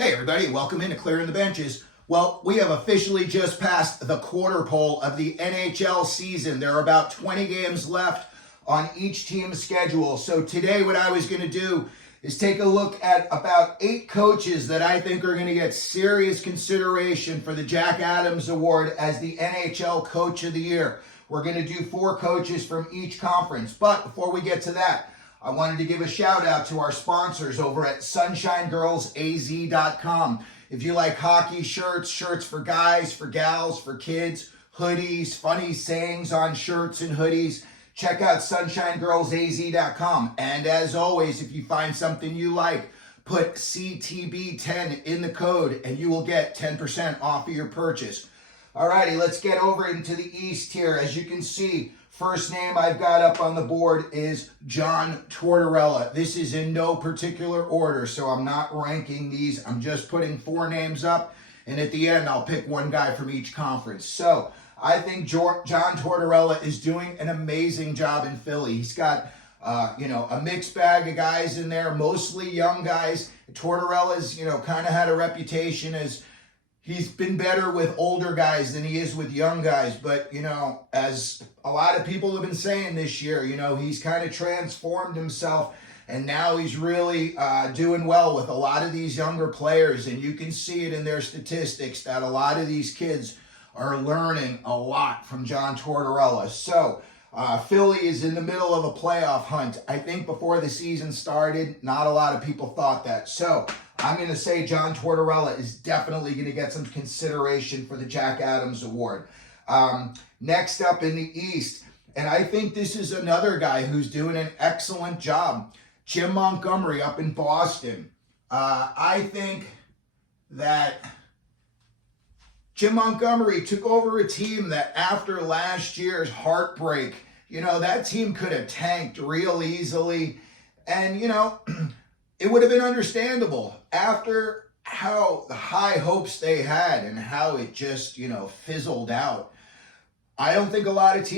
Hey everybody, welcome into Clearing the Benches. Well, we have officially just passed the quarter pole of the NHL season. There are about 20 games left on each team's schedule. So today what I was going to do is take a look at about 8 coaches that I think are going to get serious consideration for the Jack Adams Award as the NHL Coach of the Year. We're going to do 4 coaches from each conference. But before we get to that, I wanted to give a shout out to our sponsors over at SunshineGirlsAZ.com. If you like hockey shirts, shirts for guys, for gals, for kids, hoodies, funny sayings on shirts and hoodies, check out SunshineGirlsAZ.com. And as always, if you find something you like, put CTB10 in the code and you will get 10% off of your purchase. Alrighty, let's get over into the East here. As you can see, first name I've got up on the board is John Tortorella. This is in no particular order, so I'm not ranking these. I'm just putting 4 names up, and at the end, I'll pick one guy from each conference. So I think John Tortorella is doing an amazing job in Philly. He's got, a mixed bag of guys in there, mostly young guys. Tortorella's, kind of had a reputation as he's been better with older guys than he is with young guys. But, as a lot of people have been saying this year, he's kind of transformed himself. And now he's really doing well with a lot of these younger players. And you can see it in their statistics that a lot of these kids are learning a lot from John Tortorella. So Philly is in the middle of a playoff hunt. I think before the season started, not a lot of people thought that. So I'm going to say John Tortorella is definitely going to get some consideration for the Jack Adams Award. Next up in the East, and I think this is another guy who's doing an excellent job, Jim Montgomery up in Boston. I think that Jim Montgomery took over a team that after last year's heartbreak, that team could have tanked real easily. And, it would have been understandable after how the high hopes they had and how it just, fizzled out. I don't think a lot of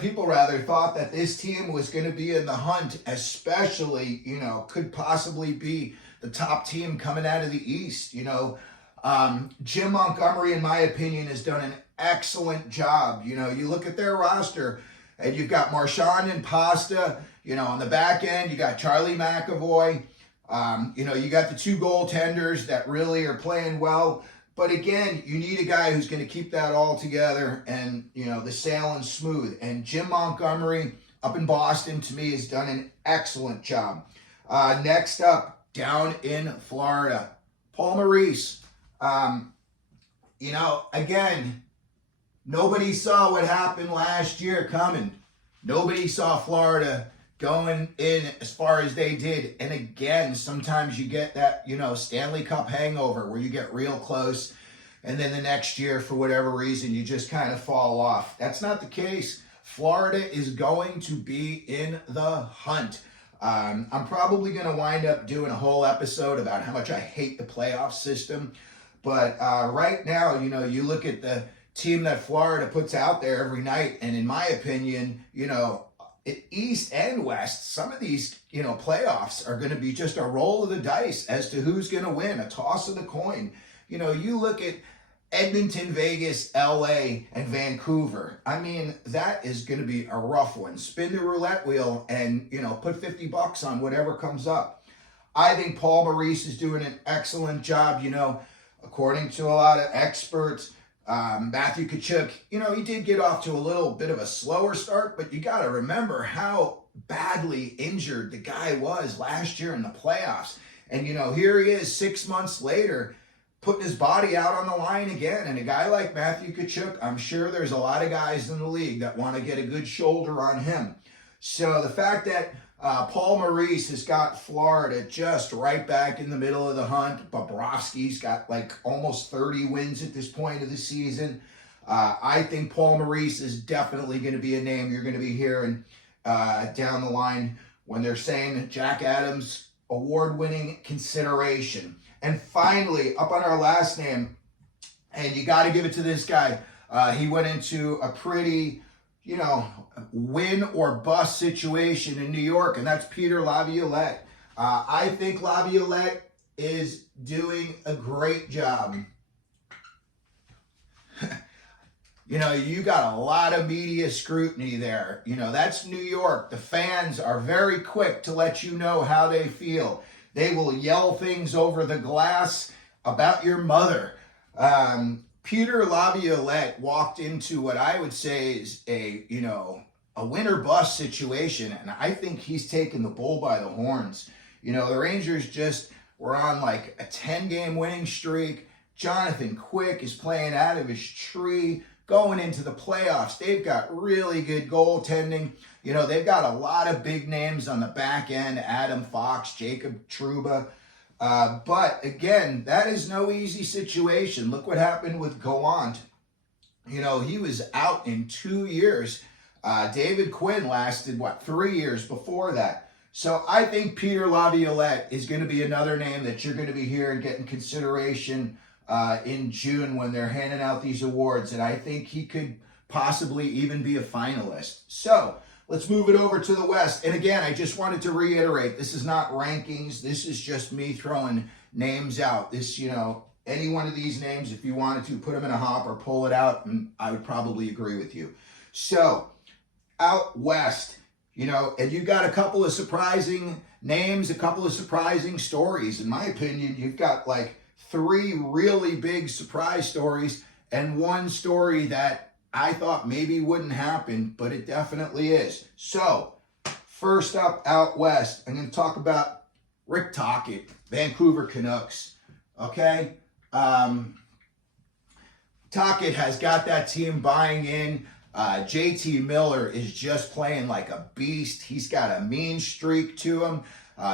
people thought that this team was going to be in the hunt, especially, could possibly be the top team coming out of the East. Jim Montgomery, in my opinion, has done an excellent job. You look at their roster and you've got Marchand and Pasta, on the back end, you got Charlie McAvoy. You got the 2 goaltenders that really are playing well. But again, you need a guy who's going to keep that all together and, the sailing smooth. And Jim Montgomery up in Boston, to me, has done an excellent job. Next up, down in Florida, Paul Maurice. Again, nobody saw what happened last year coming. Nobody saw Florida going in as far as they did. And again, sometimes you get that, Stanley Cup hangover where you get real close and then the next year, for whatever reason, you just kind of fall off. That's not the case. Florida is going to be in the hunt. I'm probably going to wind up doing a whole episode about how much I hate the playoff system. But right now, you look at the team that Florida puts out there every night, and in my opinion, East and West, some of these, playoffs are going to be just a roll of the dice as to who's going to win, a toss of the coin. You look at Edmonton, Vegas, LA, and Vancouver. I mean, that is going to be a rough one. Spin the roulette wheel and, put $50 on whatever comes up. I think Paul Maurice is doing an excellent job, according to a lot of experts. Matthew Tkachuk, he did get off to a little bit of a slower start, but you got to remember how badly injured the guy was last year in the playoffs. And, here he is 6 months later, putting his body out on the line again. And a guy like Matthew Tkachuk, I'm sure there's a lot of guys in the league that want to get a good shoulder on him. So the fact that Paul Maurice has got Florida just right back in the middle of the hunt. Bobrovsky's got almost 30 wins at this point of the season. I think Paul Maurice is definitely going to be a name you're going to be hearing down the line when they're saying Jack Adams award-winning consideration. And finally, up on our last name, and you got to give it to this guy. He went into a pretty win or bust situation in New York, and that's Peter Laviolette. I think Laviolette is doing a great job. You know, you got a lot of media scrutiny there. You know, that's New York. The fans are very quick to let you know how they feel. They will yell things over the glass about your mother. Peter Laviolette walked into what I would say is a win or bust situation, and I think he's taken the bull by the horns. You know, the Rangers just were on like a 10-game winning streak. Jonathan Quick is playing out of his tree. Going into the playoffs, they've got really good goaltending. You know, they've got a lot of big names on the back end, Adam Fox, Jacob Trouba. But again, that is no easy situation. Look what happened with Gallant. You know, he was out in 2 years. David Quinn lasted, 3 years before that. So I think Peter Laviolette is going to be another name that you're going to be hearing getting consideration in June when they're handing out these awards, and I think he could possibly even be a finalist. So let's move it over to the West. And again, I just wanted to reiterate, this is not rankings. This is just me throwing names out. This, you know, any one of these names, if you wanted to put them in a hop or pull it out, and I would probably agree with you. So out West, you know, and you got a couple of surprising names, a couple of surprising stories. In my opinion, you've got like 3 really big surprise stories and 1 story that I thought maybe wouldn't happen, but it definitely is. So, first up out West, I'm going to talk about Rick Tocchet, Vancouver Canucks. Okay? Tocchet has got that team buying in. JT Miller is just playing like a beast. He's got a mean streak to him.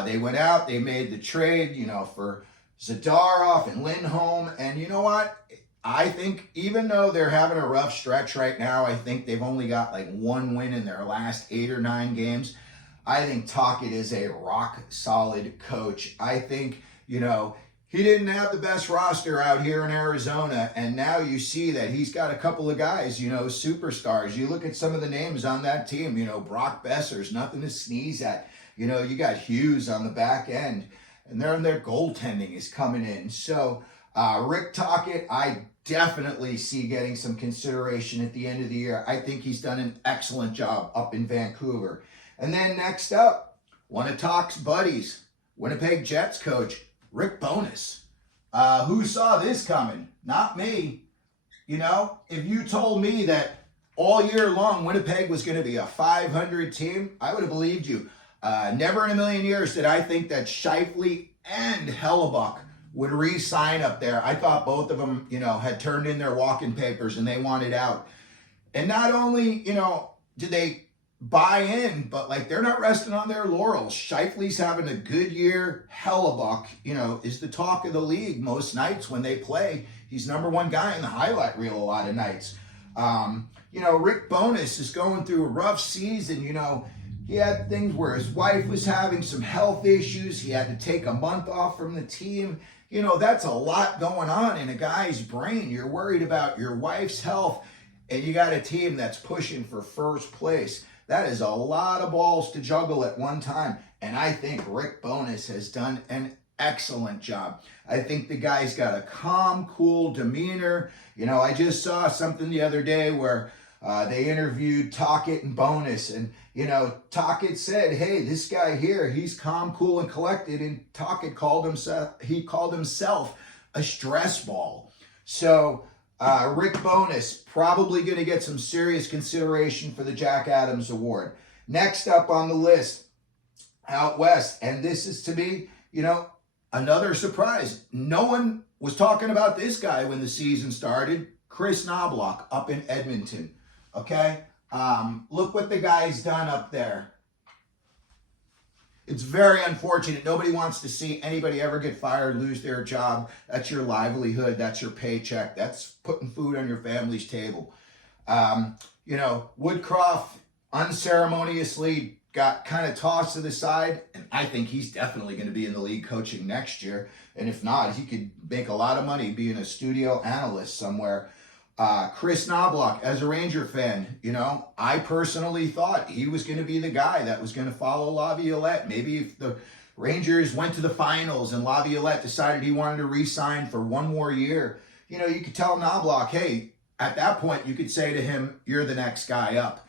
They went out, they made the trade, you know, for Zadorov and Lindholm, and you know what? I think even though they're having a rough stretch right now, I think they've only got like 1 win in their last 8 or 9 games. I think Tocchet is a rock solid coach. I think, you know, he didn't have the best roster out here in Arizona, and now you see that he's got a couple of guys, you know, superstars. You look at some of the names on that team, you know, Brock Besser's nothing to sneeze at. You know, you got Hughes on the back end. And their goaltending is coming in. So Rick Tocchet, I definitely see getting some consideration at the end of the year. I think he's done an excellent job up in Vancouver. And then next up, one of Tocc's buddies, Winnipeg Jets coach, Rick Bowness. Who saw this coming? Not me. You know, if you told me that all year long Winnipeg was going to be a 500 team, I would have believed you. Never in a million years did I think that Scheifele and Hellebuck would re-sign up there. I thought both of them, you know, had turned in their walk-in papers and they wanted out. And not only, you know, did they buy in, but like they're not resting on their laurels. Scheifele's having a good year. Hellebuck, you know, is the talk of the league most nights when they play. He's #1 guy in the highlight reel a lot of nights. You know, Rick Bowness is going through a rough season, you know. He had things where his wife was having some health issues. He had to take a month off from the team. You know, that's a lot going on in a guy's brain. You're worried about your wife's health, and you got a team that's pushing for first place. That is a lot of balls to juggle at one time. And I think Rick Bowness has done an excellent job. I think the guy's got a calm, cool demeanor. You know, I just saw something the other day where they interviewed Tocchet and Bowness, and you know, Tocchet said, "Hey, this guy here, he's calm, cool, and collected." And Tocchet called himself a stress ball. So Rick Bowness probably going to get some serious consideration for the Jack Adams Award. Next up on the list, out west, and this is to me, you know, another surprise. No one was talking about this guy when the season started. Chris Knoblauch up in Edmonton. Okay, look what the guy's done up there. It's very unfortunate. Nobody wants to see anybody ever get fired, lose their job. That's your livelihood. That's your paycheck. That's putting food on your family's table. You know, Woodcroft unceremoniously got kind of tossed to the side, and I think he's definitely going to be in the league coaching next year. And if not, he could make a lot of money being a studio analyst somewhere. Chris Knoblauch, as a Ranger fan, you know, I personally thought he was going to be the guy that was going to follow Laviolette. Maybe if the Rangers went to the finals and Laviolette decided he wanted to re-sign for one more year. You know, you could tell Knoblauch, hey, at that point, you could say to him, you're the next guy up.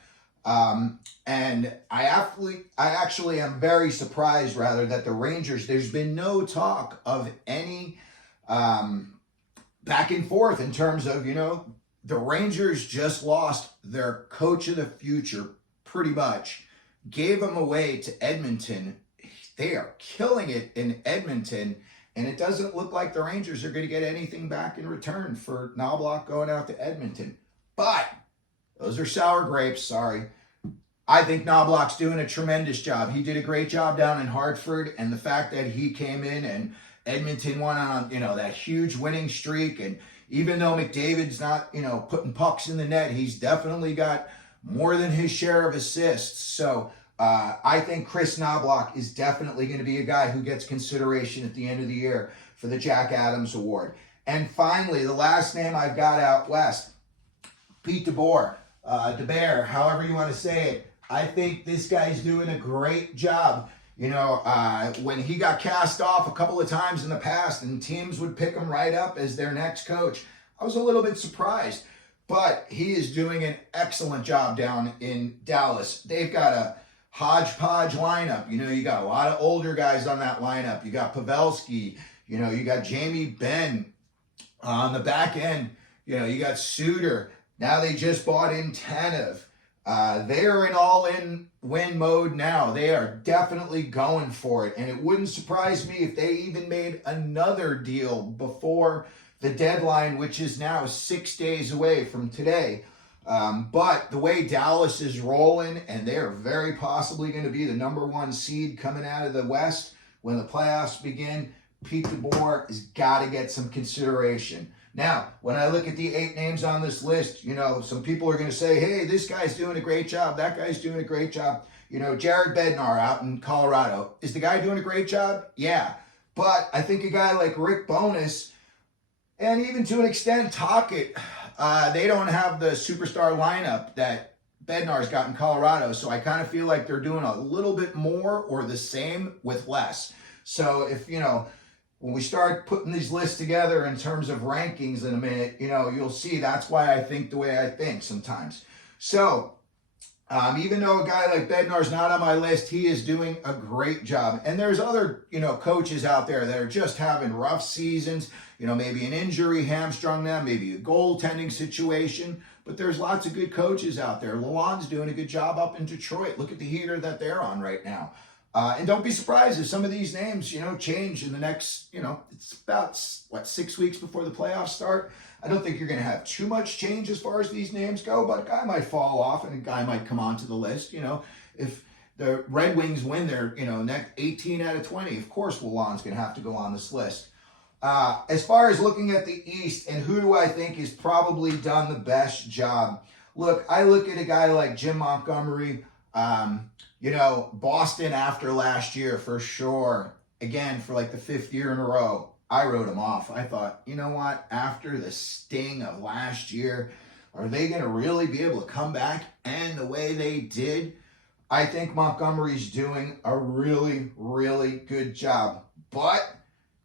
And I actually am very surprised, rather, that the Rangers, there's been no talk of any back and forth in terms of, you know, the Rangers just lost their coach of the future, pretty much. Gave him away to Edmonton. They are killing it in Edmonton. And it doesn't look like the Rangers are going to get anything back in return for Knoblauch going out to Edmonton. But those are sour grapes, sorry. I think Knoblauch's doing a tremendous job. He did a great job down in Hartford, and the fact that he came in and Edmonton went on, you know, that huge winning streak, and even though McDavid's not, you know, putting pucks in the net, he's definitely got more than his share of assists. So I think Chris Knoblauch is definitely going to be a guy who gets consideration at the end of the year for the Jack Adams Award. And finally, the last name I've got out west, Pete DeBoer, however you want to say it. I think this guy's doing a great job. You know, when he got cast off a couple of times in the past and teams would pick him right up as their next coach, I was a little bit surprised. But he is doing an excellent job down in Dallas. They've got a hodgepodge lineup. You know, you got a lot of older guys on that lineup. You got Pavelski. You know, you got Jamie Benn on the back end. You know, you got Suter. Now they just bought in Tanev. They're in all-in win mode now. They are definitely going for it. And it wouldn't surprise me if they even made another deal before the deadline, which is now 6 days away from today. But the way Dallas is rolling, and they're very possibly going to be the #1 seed coming out of the West when the playoffs begin, Pete DeBoer has got to get some consideration. Now, when I look at the 8 names on this list, you know, some people are going to say, hey, this guy's doing a great job, that guy's doing a great job. You know, Jared Bednar out in Colorado. Is the guy doing a great job? Yeah. But I think a guy like Rick Bowness, and even to an extent Tocchet, they don't have the superstar lineup that Bednar's got in Colorado. So I kind of feel like they're doing a little bit more or the same with less. So if, you know, when we start putting these lists together in terms of rankings in a minute, you know, you'll see that's why I think the way I think sometimes. So even though a guy like Bednar's not on my list, he is doing a great job. And there's other, you know, coaches out there that are just having rough seasons. You know, maybe an injury hamstrung them, maybe a goaltending situation. But there's lots of good coaches out there. Lalonde's doing a good job up in Detroit. Look at the heater that they're on right now. And don't be surprised if some of these names, you know, change in the next, you know, it's about, 6 weeks before the playoffs start. I don't think you're going to have too much change as far as these names go, but a guy might fall off and a guy might come onto the list. You know, if the Red Wings win their, you know, next 18 out of 20, of course Lalonde's going to have to go on this list. As far as looking at the East and who do I think has probably done the best job, look, I look at a guy like Jim Montgomery. You know, Boston after last year, for sure, again, for like the 5th year in a row, I wrote him off. I thought, you know what, after the sting of last year, are they going to really be able to come back? And the way they did, I think Montgomery's doing a really, really good job. But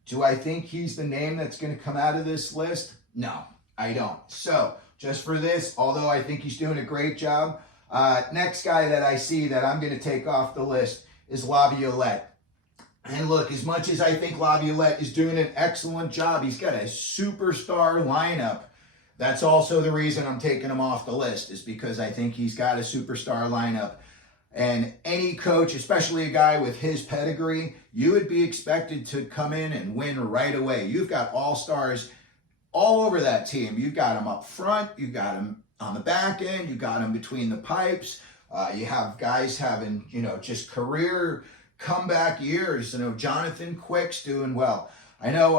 do I think he's the name that's going to come out of this list? No, I don't. So just for this, although I think he's doing a great job, next guy that I see that I'm going to take off the list is Laviolette. And look, as much as I think Laviolette is doing an excellent job, he's got a superstar lineup. That's also the reason I'm taking him off the list, is because I think he's got a superstar lineup. And any coach, especially a guy with his pedigree, you would be expected to come in and win right away. You've got all-stars all over that team. You've got them up front. You've got them on the back end, you got them between the pipes. You have guys having, you know, just career comeback years. You know, Jonathan Quick's doing well. I know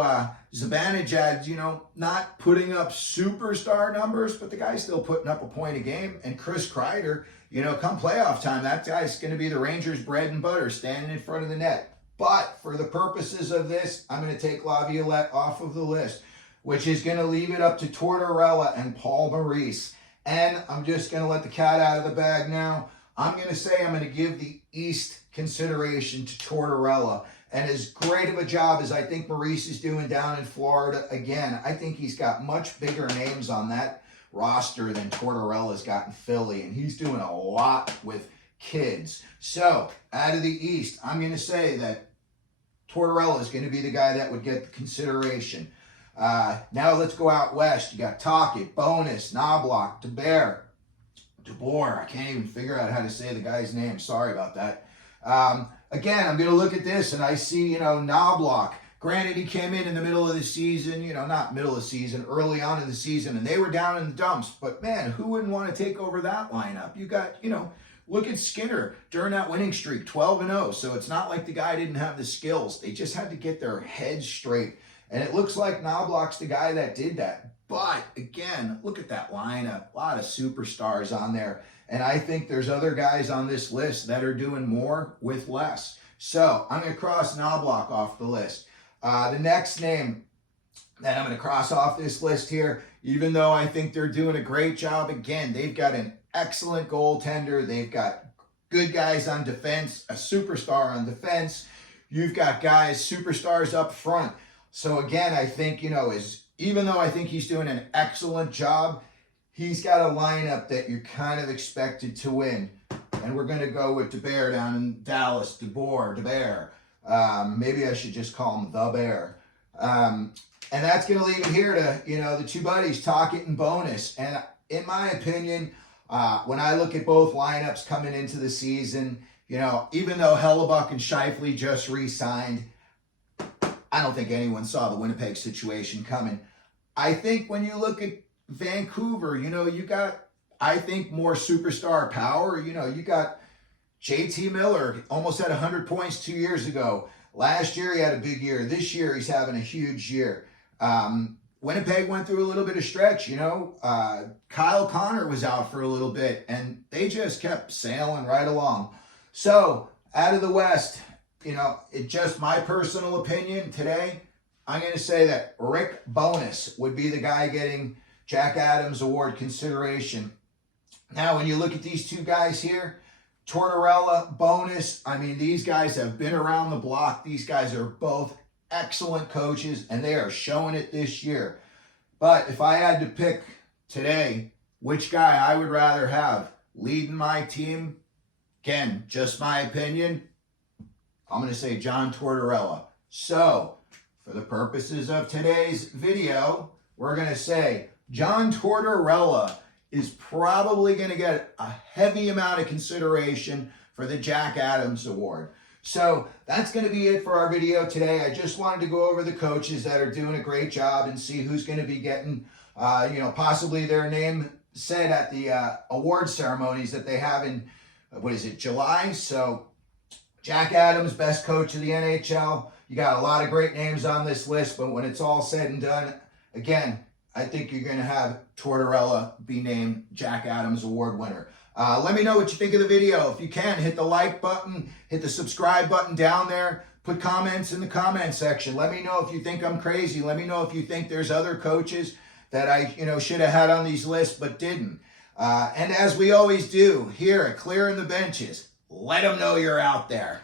Zibanejad's, you know, not putting up superstar numbers, but the guy's still putting up a point a game. And Chris Kreider, you know, come playoff time, that guy's going to be the Rangers' bread and butter, standing in front of the net. But for the purposes of this, I'm going to take Laviolette off of the list, which is going to leave it up to Tortorella and Paul Maurice. And I'm just going to let the cat out of the bag now. I'm going to say I'm going to give the East consideration to Tortorella. And as great of a job as I think Maurice is doing down in Florida, again, I think he's got much bigger names on that roster than Tortorella's got in Philly. And he's doing a lot with kids. So, out of the East, I'm going to say that Tortorella is going to be the guy that would get the consideration. Now let's go out west. You got Tocchet, Bonus, Knoblauch, DeBoer. I can't even figure out how to say the guy's name. Sorry about that. Again, I'm going to look at this and I see, Knoblauch. Granted, he came in the middle of the season, not middle of the season, early on in the season, and they were down in the dumps. But man, who wouldn't want to take over that lineup? You got, look at Skinner during that winning streak, 12-0. So it's not like the guy didn't have the skills. They just had to get their heads straight. And it looks like Knoblauch's the guy that did that. But again, look at that lineup. A lot of superstars on there. And I think there's other guys on this list that are doing more with less. So I'm going to cross Knoblauch off the list. The next name that I'm going to cross off this list here, even though I think they're doing a great job, again, they've got an excellent goaltender. They've got good guys on defense, a superstar on defense. You've got guys, superstars up front. So again, I think, even though I think he's doing an excellent job, he's got a lineup that you're kind of expected to win. And we're going to go with DeBear down in Dallas, DeBear. Maybe I should just call him the Bear. And that's going to leave it here to, the two buddies, Tocchet and Bonus. And in my opinion, when I look at both lineups coming into the season, even though Hellebuck and Scheifele just re-signed, I don't think anyone saw the Winnipeg situation coming. I think when you look at Vancouver, you got, I think, more superstar power. You got JT Miller, almost had 100 points 2 years ago. Last year, he had a big year. This year, he's having a huge year. Winnipeg went through a little bit of stretch, Kyle Connor was out for a little bit, and they just kept sailing right along. So, out of the West, it's just my personal opinion today. I'm going to say that Rick Bonus would be the guy getting Jack Adams Award consideration. Now, when you look at these two guys here, Tortorella, Bonus, these guys have been around the block. These guys are both excellent coaches, and they are showing it this year. But if I had to pick today which guy I would rather have leading my team, again, just my opinion, I'm going to say John Tortorella. So, for the purposes of today's video, we're going to say John Tortorella is probably going to get a heavy amount of consideration for the Jack Adams Award. So that's going to be it for our video today. I just wanted to go over the coaches that are doing a great job and see who's going to be getting, possibly their name said at the award ceremonies that they have in, July? So Jack Adams, best coach of the NHL. You got a lot of great names on this list, but when it's all said and done, again, I think you're going to have Tortorella be named Jack Adams Award winner. Let me know what you think of the video. If you can, hit the like button, hit the subscribe button down there. Put comments in the comment section. Let me know if you think I'm crazy. Let me know if you think there's other coaches that I should have had on these lists but didn't. And as we always do here at Clearing the Benches, let them know you're out there.